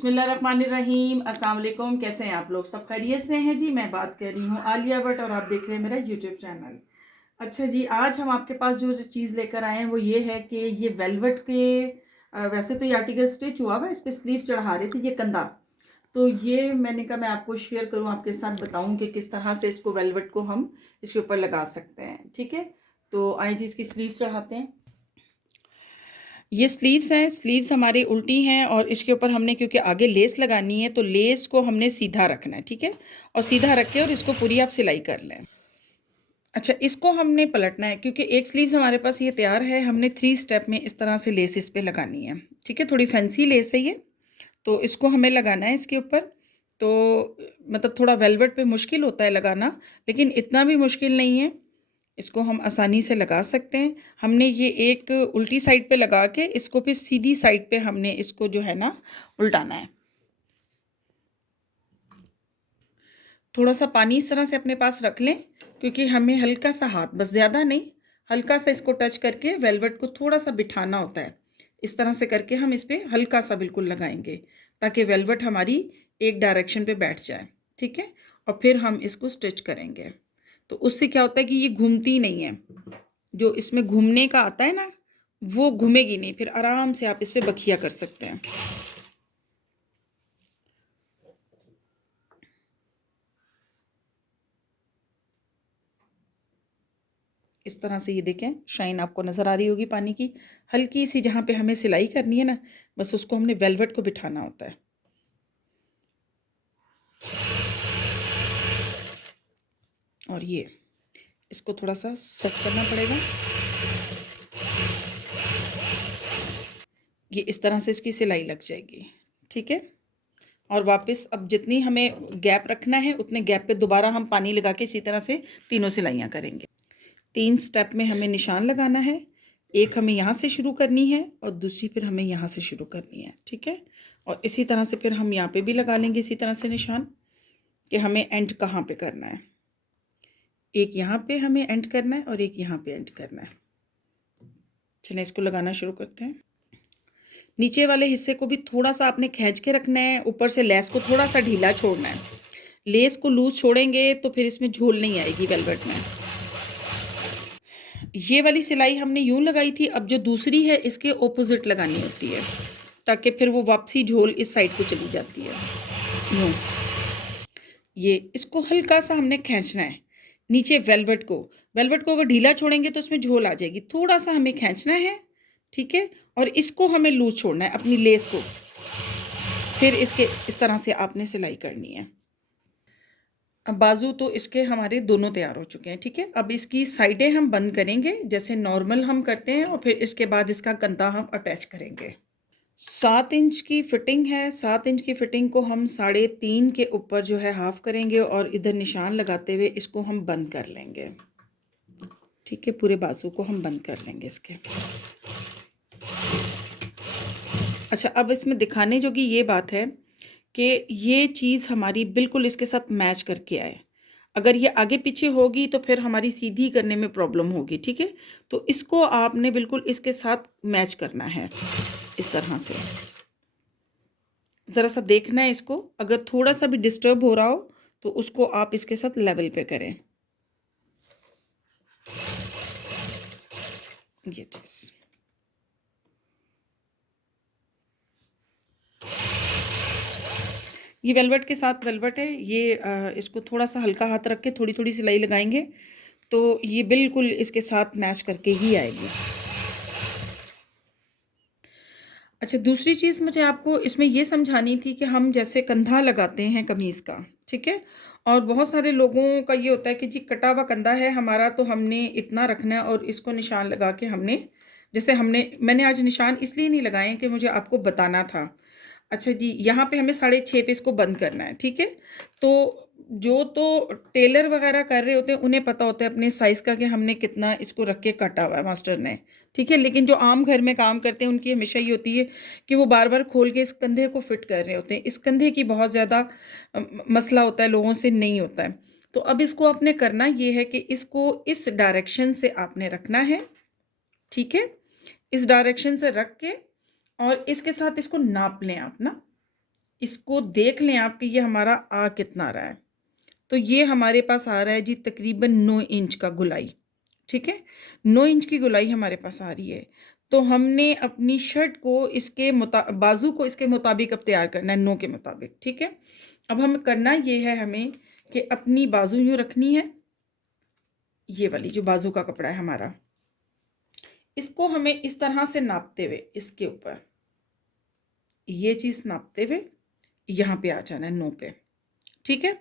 बिस्मिल्लाहिर्रहमानिर्रहीम। अस्सलाम वालेकुम। कैसे हैं आप लोग? सब खैरियत से हैं जी। मैं बात कर रही हूँ आलिया भट्ट और आप देख रहे हैं मेरा यूट्यूब चैनल। अच्छा जी, आज हम आपके पास जो चीज़ लेकर आए हैं वो ये है कि ये वेलवेट के वैसे तो ये आर्टिकल स्टिच हुआ हुआ है, इस पर स्लीव चढ़ा रहे थे, ये कंधा। तो ये मैंने कहा मैं आपको शेयर करूँ, आपके साथ बताऊँ कि किस तरह से इसको वेलवेट को हम इसके ऊपर लगा सकते हैं। ठीक है, तो आइए जी इसकी स्लीव चढ़ाते हैं। ये स्लीव्स हैं, स्लीव्स हमारी उल्टी हैं और इसके ऊपर हमने क्योंकि आगे लेस लगानी है तो लेस को हमने सीधा रखना है। ठीक है, और सीधा रख के और इसको पूरी आप सिलाई कर लें। अच्छा, इसको हमने पलटना है क्योंकि एक स्लीव्स हमारे पास ये तैयार है, हमने 3 स्टेप में इस तरह से लेस इस पे लगानी है। ठीक है, थोड़ी फैंसी लेस है ये, तो इसको हमें लगाना है इसके ऊपर। तो मतलब थोड़ा वेलवेट पे मुश्किल होता है लगाना, लेकिन इतना भी मुश्किल नहीं है, इसको हम आसानी से लगा सकते हैं। हमने ये एक उल्टी साइड पे लगा के इसको फिर सीधी साइड पे हमने इसको जो है ना उल्टाना है। थोड़ा सा पानी इस तरह से अपने पास रख लें क्योंकि हमें हल्का सा हाथ, बस ज़्यादा नहीं, हल्का सा इसको टच करके वेलवेट को थोड़ा सा बिठाना होता है। इस तरह से करके हम इस पर हल्का सा बिल्कुल लगाएंगे ताकि वेलवेट हमारी एक डायरेक्शन पे बैठ जाए। ठीक है, और फिर हम इसको स्टिच करेंगे। तो उससे क्या होता है कि ये घूमती नहीं है, जो इसमें घूमने का आता है ना वो घूमेगी नहीं, फिर आराम से आप इस पर बखिया कर सकते हैं। इस तरह से ये देखें, शाइन आपको नज़र आ रही होगी पानी की। हल्की सी जहाँ पे हमें सिलाई करनी है ना, बस उसको हमने वेलवेट को बिठाना होता है। और ये इसको थोड़ा सा सेट करना पड़ेगा। ये इस तरह से इसकी सिलाई लग जाएगी। ठीक है, और वापस अब जितनी हमें गैप रखना है उतने गैप पे दोबारा हम पानी लगा के इसी तरह से तीनों सिलाइयाँ करेंगे। 3 स्टेप में हमें निशान लगाना है। एक हमें यहाँ से शुरू करनी है और दूसरी फिर हमें यहाँ से शुरू करनी है। ठीक है, और इसी तरह से फिर हम यहाँ पे भी लगा लेंगे इसी तरह से निशान कि हमें एंड कहाँ पे करना है। एक यहाँ पे हमें एंड करना है और एक यहाँ पे एंड करना है। चलिए इसको लगाना शुरू करते हैं। नीचे वाले हिस्से को भी थोड़ा सा आपने खींच के रखना है, ऊपर से लेस को थोड़ा सा ढीला छोड़ना है। लेस को लूज छोड़ेंगे तो फिर इसमें झोल नहीं आएगी वेलवेट में। ये वाली सिलाई हमने यूं लगाई थी, अब जो दूसरी है इसके ऑपोजिट लगानी होती है ताकि फिर वो वापसी झोल इस साइड को चली जाती है। यूं ये इसको हल्का सा हमने खींचना है नीचे वेलवेट को अगर ढीला छोड़ेंगे तो इसमें झोल आ जाएगी, थोड़ा सा हमें खींचना है। ठीक है, और इसको हमें लूज छोड़ना है अपनी लेस को, फिर इसके इस तरह से आपने सिलाई करनी है। अब बाजू तो इसके हमारे दोनों तैयार हो चुके हैं। ठीक है, अब इसकी साइडें हम बंद करेंगे जैसे नॉर्मल हम करते हैं और फिर इसके बाद इसका कंधा हम अटैच करेंगे। 7 इंच की फिटिंग है। 7 इंच की फिटिंग को हम 3.5 के ऊपर जो है हाफ करेंगे और इधर निशान लगाते हुए इसको हम बंद कर लेंगे। ठीक है, पूरे बाजू को हम बंद कर लेंगे इसके। अच्छा, अब इसमें दिखाने जोगी ये बात है कि ये चीज़ हमारी बिल्कुल इसके साथ मैच करके आए। अगर ये आगे पीछे होगी तो फिर हमारी सीधी करने में प्रॉब्लम होगी। ठीक है, तो इसको आपने बिल्कुल इसके साथ मैच करना है इस तरह से। ज़रा सा देखना है इसको, अगर थोड़ा सा भी डिस्टर्ब हो रहा हो तो उसको आप इसके साथ लेवल पे करें। ये चीज़ ये वेलवेट के साथ वेलवेट है ये। इसको थोड़ा सा हल्का हाथ रख के थोड़ी थोड़ी सिलाई लगाएंगे तो ये बिल्कुल इसके साथ मैच करके ही आएगी। अच्छा, दूसरी चीज़ मुझे आपको इसमें ये समझानी थी कि हम जैसे कंधा लगाते हैं कमीज़ का, ठीक है, और बहुत सारे लोगों का ये होता है कि जी कटा हुआ कंधा है हमारा तो हमने इतना रखना है और इसको निशान लगा के हमने, जैसे मैंने आज निशान इसलिए नहीं लगाए कि मुझे आपको बताना था। अच्छा जी, यहाँ पे हमें 6.5 पे इसको बंद करना है। ठीक है, तो जो तो टेलर वगैरह कर रहे होते हैं उन्हें पता होता है अपने साइज़ का कि हमने कितना इसको रख के काटा हुआ है मास्टर ने। ठीक है, लेकिन जो आम घर में काम करते हैं उनकी हमेशा ये होती है कि वो बार बार खोल के इस कंधे को फिट कर रहे होते हैं। इस कंधे की बहुत ज़्यादा मसला होता है, लोगों से नहीं होता है। तो अब इसको आपने करना ये है कि इसको इस डायरेक्शन से आपने रखना है। ठीक है, इस डायरेक्शन से रख के और इसके साथ इसको नाप लें आप ना। इसको देख लें आप कि ये हमारा आ कितना रहा है। तो ये हमारे पास आ रहा है जी तकरीबन 9 इंच का गोलाई, ठीक है? 9 इंच की गोलाई हमारे पास आ रही है। तो हमने अपनी शर्ट को इसके बाजू को इसके मुताबिक अब तैयार करना है, 9 के मुताबिक, ठीक है? अब हमें करना ये है हमें कि अपनी बाजू यूँ रखनी है, ये वाली जो बाजू का कपड़ा है हमारा, इसको हमें इस तरह से नापते हुए इसके ऊपर ये चीज़ नापते हुए यहाँ पे आ जाना है 9 पे, ठीक है?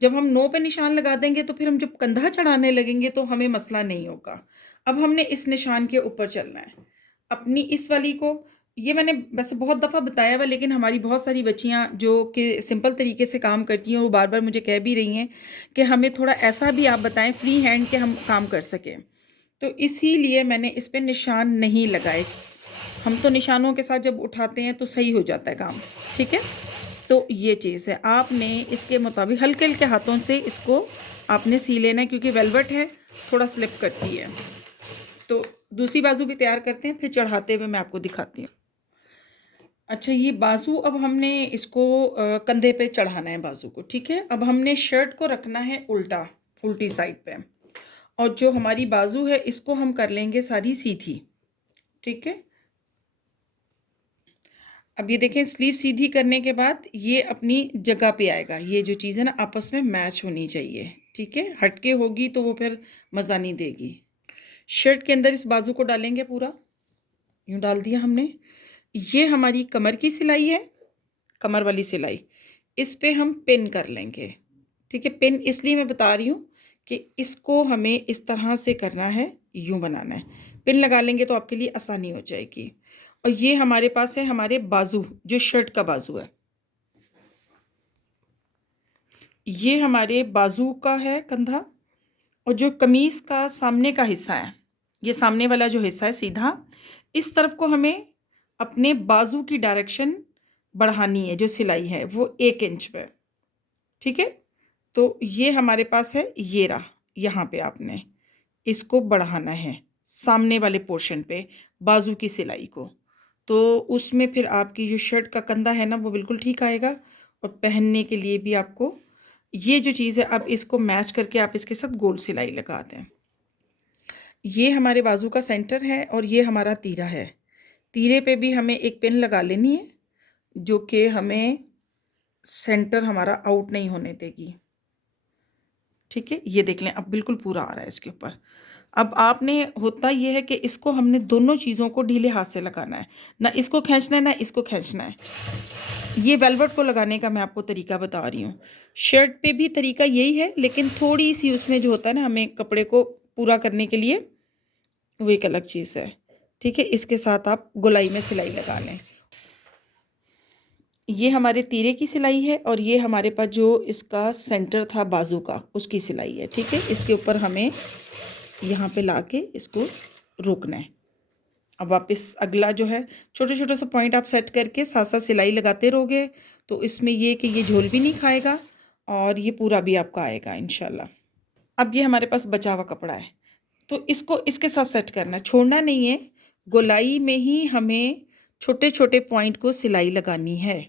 जब हम 9 पे निशान लगा देंगे तो फिर हम जब कंधा चढ़ाने लगेंगे तो हमें मसला नहीं होगा। अब हमने इस निशान के ऊपर चलना है। अपनी इस वाली को, ये मैंने वैसे बहुत दफ़ा बताया हुआ, लेकिन हमारी बहुत सारी बच्चियाँ जो कि सिंपल तरीके से काम करती हैं वो बार-बार मुझे कह भी रही हैं कि हमें थोड़ा ऐसा भी आप बताएँ फ्री हैंड के हम काम कर सकें। तो इसीलिए मैंने इस पे निशान नहीं लगाए। हम तो निशानों के साथ जब उठाते हैं तो सही हो जाता है काम, ठीक है? तो ये चीज़ है, आपने इसके मुताबिक हल्के-हल्के हाथों से इसको आपने सी लेना है, क्योंकि वेलवेट है, थोड़ा स्लिप करती है। तो दूसरी बाजू भी तैयार करते हैं, फिर चढ़ाते हुए मैं आपको दिखाती हूँ। अच्छा, ये बाजू अब हमने इसको कंधे पे चढ़ाना है बाजू को, ठीक है? अब हमने शर्ट को रखना है उल्टा, उल्टी साइड पे, और जो हमारी बाजू है इसको हम कर लेंगे सारी सीधी, ठीक है? अब ये देखें, स्लीव सीधी करने के बाद ये अपनी जगह पे आएगा। ये जो चीज़ है ना आपस में मैच होनी चाहिए, ठीक है? हटके होगी तो वो फिर मज़ा नहीं देगी। शर्ट के अंदर इस बाजू को डालेंगे पूरा, यूँ डाल दिया हमने। ये हमारी कमर की सिलाई है, कमर वाली सिलाई। इस पे हम पिन कर लेंगे, ठीक है? पिन इसलिए मैं बता रही हूँ कि इसको हमें इस तरह से करना है, यूँ बनाना है। पिन लगा लेंगे तो आपके लिए आसानी हो जाएगी। और ये हमारे पास है हमारे बाजू, जो शर्ट का बाजू है। ये हमारे बाजू का है कंधा, और जो कमीज़ का सामने का हिस्सा है, ये सामने वाला जो हिस्सा है सीधा, इस तरफ को हमें अपने बाजू की डायरेक्शन बढ़ानी है, जो सिलाई है वो 1 इंच पे, ठीक है? तो ये हमारे पास है, ये रहा, यहाँ पे आपने इसको बढ़ाना है सामने वाले पोर्शन पे बाजू की सिलाई को। तो उसमें फिर आपकी जो शर्ट का कंधा है ना वो बिल्कुल ठीक आएगा, और पहनने के लिए भी आपको ये जो चीज़ है, अब इसको मैच करके आप इसके साथ गोल सिलाई लगा दें। ये हमारे बाजू का सेंटर है और ये हमारा तीरा है। तीरे पे भी हमें एक पिन लगा लेनी है, जो कि हमें सेंटर हमारा आउट नहीं होने देगी, ठीक है? ये देख लें, अब बिल्कुल पूरा आ रहा है इसके ऊपर। अब आपने, होता ये है कि इसको हमने दोनों चीज़ों को ढीले हाथ से लगाना है, ना इसको खींचना है ना इसको खींचना है। ये वेलवेट को लगाने का मैं आपको तरीका बता रही हूँ। शर्ट पे भी तरीका यही है, लेकिन थोड़ी-सी उसमें जो होता है ना, हमें कपड़े को पूरा करने के लिए, वो एक अलग चीज़ है, ठीक है? इसके साथ आप गोलाई में सिलाई लगा लें। ये हमारे तीरे की सिलाई है, और ये हमारे पास जो इसका सेंटर था बाजू का, उसकी सिलाई है, ठीक है? इसके ऊपर हमें यहाँ पे लाके इसको रोकना है। अब वापस अगला जो है, छोटे-छोटे से पॉइंट आप सेट करके साथ-साथ सिलाई लगाते रहोगे, तो इसमें ये कि ये झोल भी नहीं खाएगा और ये पूरा भी आपका आएगा इंशाल्लाह। अब ये हमारे पास बचा हुआ कपड़ा है, तो इसको इसके साथ सेट करना है, छोड़ना नहीं है। गोलाई में ही हमें छोटे-छोटे पॉइंट को सिलाई लगानी है।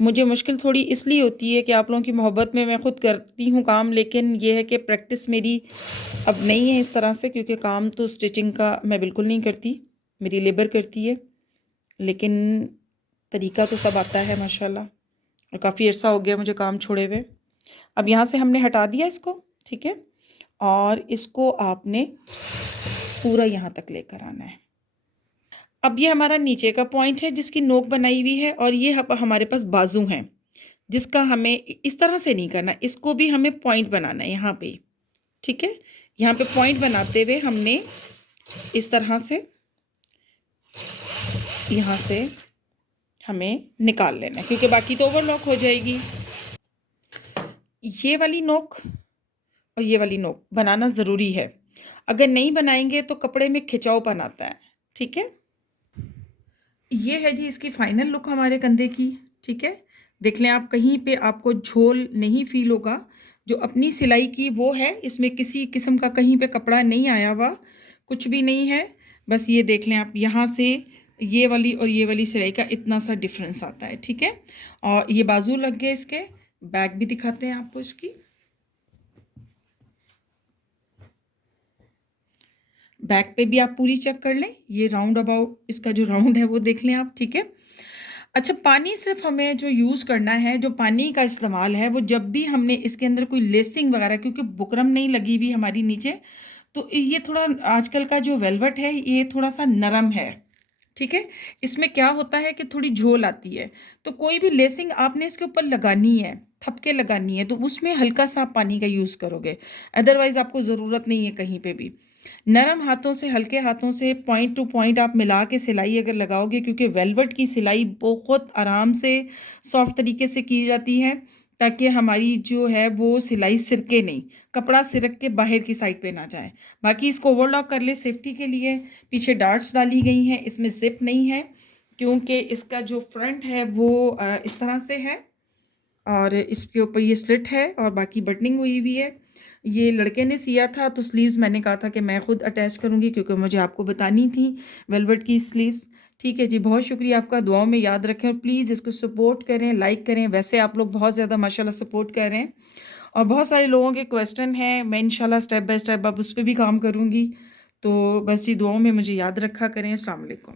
मुझे मुश्किल थोड़ी इसलिए होती है कि आप लोगों की मोहब्बत में मैं ख़ुद करती हूँ काम, लेकिन ये है कि प्रैक्टिस मेरी अब नहीं है इस तरह से, क्योंकि काम तो स्टिचिंग का मैं बिल्कुल नहीं करती, मेरी लेबर करती है, लेकिन तरीका तो सब आता है माशाल्लाह, और काफ़ी अर्सा हो गया मुझे काम छोड़े हुए। अब यहाँ से हमने हटा दिया इसको, ठीक है? और इसको आपने पूरा यहाँ तक लेकर आना है। अब ये हमारा नीचे का पॉइंट है जिसकी नोक बनाई हुई है, और ये हमारे पास बाजू हैं जिसका हमें इस तरह से नहीं करना, इसको भी हमें पॉइंट बनाना है यहाँ पे, ठीक है? यहाँ पे पॉइंट बनाते हुए हमने इस तरह से यहाँ से हमें निकाल लेना है, क्योंकि बाकी तो ओवरलॉक हो जाएगी। ये वाली नोक और ये वाली नोक बनाना ज़रूरी है, अगर नहीं बनाएंगे तो कपड़े में खिंचावपन आता है, ठीक है? ये है जी इसकी फाइनल लुक हमारे कंधे की, ठीक है? देख लें आप, कहीं पे आपको झोल नहीं फ़ील होगा। जो अपनी सिलाई की वो है, इसमें किसी किस्म का कहीं पे कपड़ा नहीं आया हुआ, कुछ भी नहीं है। बस ये देख लें आप, यहाँ से ये वाली और ये वाली सिलाई का इतना सा डिफरेंस आता है, ठीक है। और ये बाजू लग गए इसके, बैक भी दिखाते हैं आपको इसकी। बैक पे भी आप पूरी चेक कर लें, ये राउंड अबाउट इसका जो राउंड है वो देख लें आप, ठीक है। अच्छा, पानी सिर्फ हमें जो यूज़ करना है, जो पानी का इस्तेमाल है वो जब भी हमने इसके अंदर कोई लेसिंग वगैरह, क्योंकि बुकरम नहीं लगी हुई हमारी नीचे, तो ये थोड़ा आजकल का जो वेलवेट है ये थोड़ा सा नरम है, ठीक है। इसमें क्या होता है कि थोड़ी झोल आती है, तो कोई भी लेसिंग आपने इसके ऊपर लगानी है, थपके लगानी है, तो उसमें हल्का सा आप पानी का यूज़ करोगे, अदरवाइज आपको ज़रूरत नहीं है कहीं पे भी। नरम हाथों से, हल्के हाथों से पॉइंट टू पॉइंट आप मिला के सिलाई अगर लगाओगे, क्योंकि वेलवेट की सिलाई बहुत आराम से सॉफ्ट तरीके से की जाती है, ताकि हमारी जो है वो सिलाई सिरके नहीं, कपड़ा सिरक के बाहर की साइड पे ना जाए। बाकी इसको ओवरलॉक कर ले सेफ्टी के लिए, पीछे डार्ट्स डाली गई हैं, इसमें जिप नहीं है, क्योंकि इसका जो फ्रंट है वो इस तरह से है, और इसके ऊपर ये स्लिट है और बाकी बटनिंग हुई हुई है। ये लड़के ने सिया था, तो स्लीव्स मैंने कहा था कि मैं खुद अटैच करूँगी, क्योंकि मुझे आपको बतानी थी वेलवेट की स्लीव्स। ठीक है जी, बहुत शुक्रिया आपका, दुआओं में याद रखें और प्लीज़ इसको सपोर्ट करें, लाइक करें। वैसे आप लोग बहुत ज़्यादा माशाल्लाह सपोर्ट कर रहे हैं, और बहुत सारे लोगों के क्वेश्चन हैं, मैं इंशाल्लाह स्टेप बाय स्टेप अब उस पर भी काम करूँगी। तो बस ये दुआओं में मुझे याद रखा करें। अस्सलाम वालेकुम।